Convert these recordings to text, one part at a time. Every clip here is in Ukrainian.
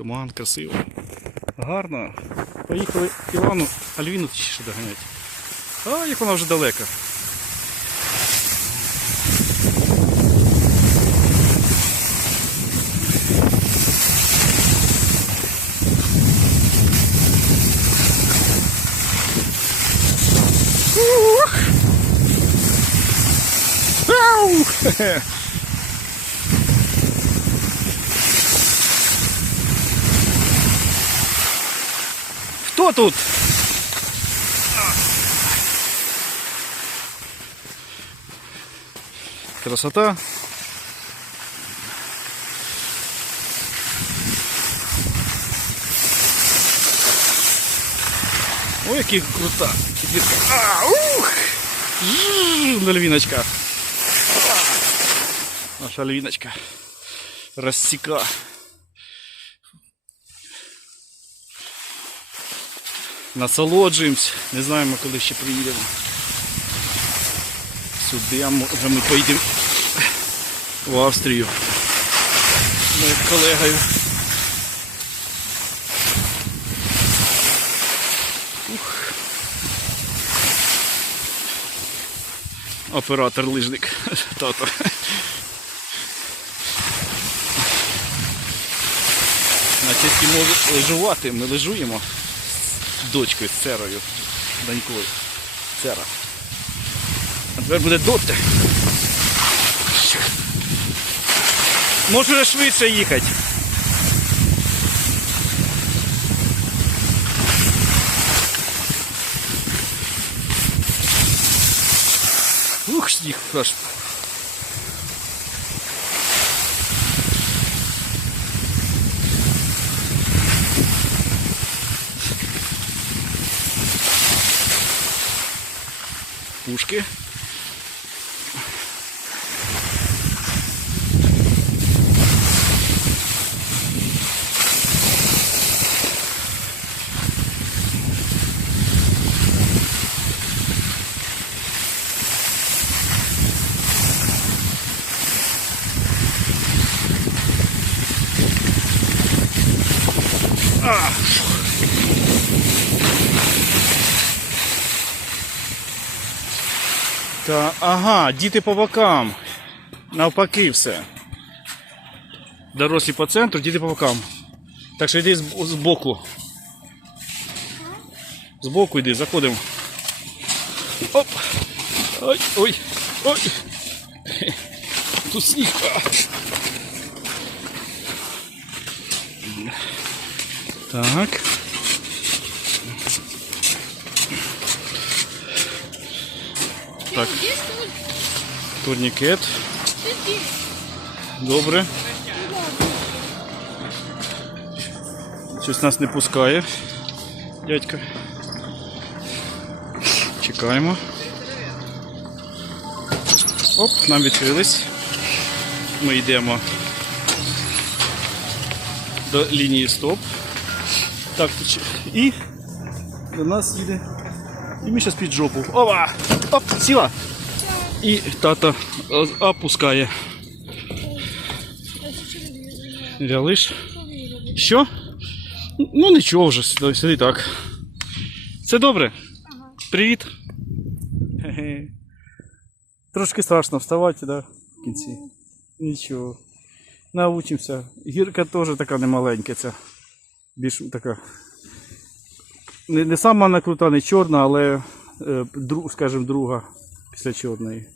Туман, красиво. Гарно. Поїхали Івану Альвіну ще доганяти. А, як вона вже далека. Ух! Ау! Хе-хе. Хто тут? Красота. Ой, який крута. Кибірка. А, ух! М, Львіночка. Наша львіночка. Розсіка. Насолоджуємось. Не знаємо, коли ще приїдемо. Сюди, може ми поїдемо в Австрію. З колегою. Оператор лижник. Тато. Значить, йому лежувати, ми лежуємо дочкою, з Церою, донькою. Цера. А тепер буде доти. Може вже швидше їхати. Ух, сніг аж. Пушки. А, Та, ага, діти по бокам. Навпаки все. Дорослі по центру, діти по бокам. Так що йди з, боку. З боку йди, заходимо. Оп! Ой, ой, ой. Тут сніг. Так. Так. Турнікет. Добре. Щось нас не пускає. Дядько. Чекаємо. Оп, нам відкрились. Ми йдемо до лінії стоп. Так, і до нас їде. І зараз під жопу. Ова! Оп, сіла! І тата опускає. Рялиш. Що? Ну нічого вже, сиди, так. Це добре? Привіт. Хе-хе. Трошки страшно вставати, да, в кінці. Нічого. Научимося. Гірка теж така немаленька ця. Більш така. Не, не сама вона крута, не чорна, але, е, дру, скажімо, друга після чорної.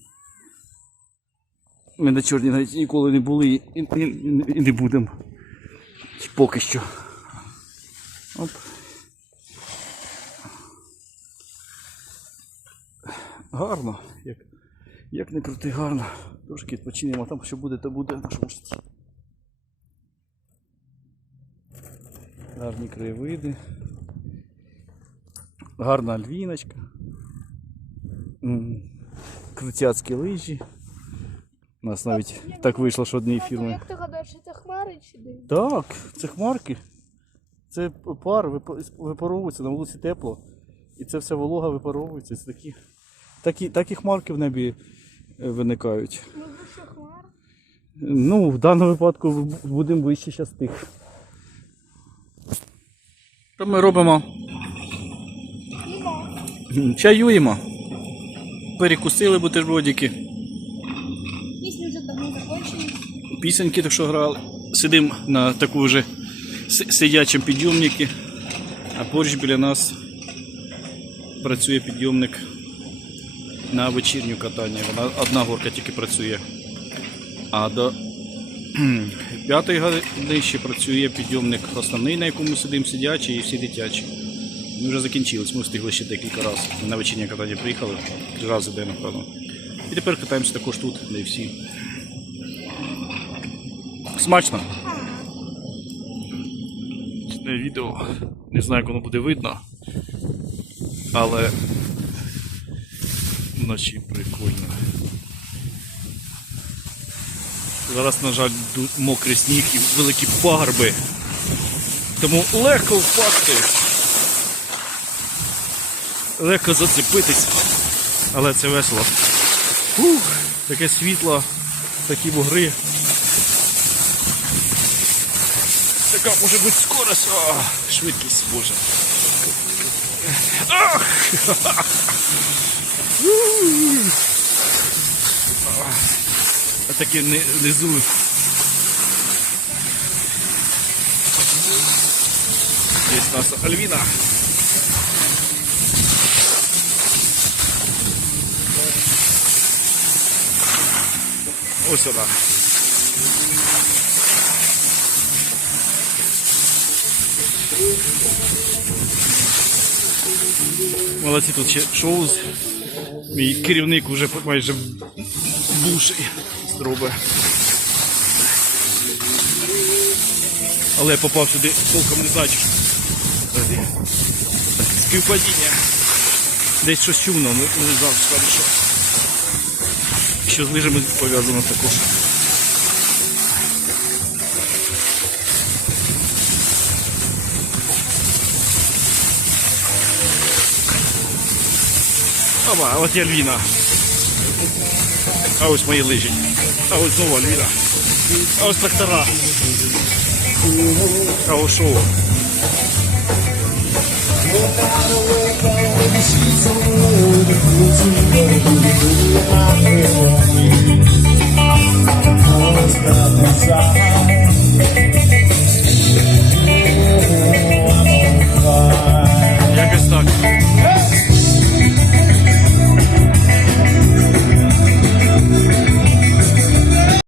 Ми на чорній навіть ніколи не були і, і, і- і не будемо. Поки що. Оп. Гарно. Як, як не крути, гарно. Трошки відпочинемо, там що буде, то буде. Гарні краєвиди. Гарна альвіночка. М, Крутяцькі лижі. У нас навіть так вийшло, що однієї фірми. Як ти гадаєш, це хмари чи дим? Так, це хмарки. Це пар випаровується, на вулиці тепло. І це все волога випаровується. Це такі, такі, такі хмарки в небі е, виникають. Ну, що хмар? Ну, в даному випадку будемо вище зараз тих. Що ми робимо? Чаюємо. Перекусили бутербродики. Пісні вже давно закончені. Пісеньки так що грали. Сидимо на таку вже си- сидячому підйомнику, а поруч біля нас працює підйомник на вечірню катання. Вона одна горка тільки працює. А до п'ятої години ще працює підйомник основний, на якому сидимо сидячий і всі дитячі. Ми вже закінчились, ми встигли ще декілька разів. На вечірнє катання приїхали, три рази день, напевно. І тепер катаємося також тут, де всі. Смачно. Це відео. Не знаю, як воно буде видно. Але вночі прикольно. Зараз, на жаль, мокрий сніг і великі пагорби. Тому легко впасти. Легко зацепитись. Але це весело. Фух, таке світло, такі бугри. Така може бути скорость. О, швидкість, боже. Ах! А таке не, внизу. Здесь у нас Альвина. Вона. Молодці тут ще шоу. Мій керівник вже майже буший зробить. Але я попав сюди толком не знаю, Співпадіння. Десь щось не, не знав, що, що. З лижами пов'язано також. А от і Альвіна. А ось мої лижі. А ось знову Альвіна. А ось трактора. А ось шоу. Stop.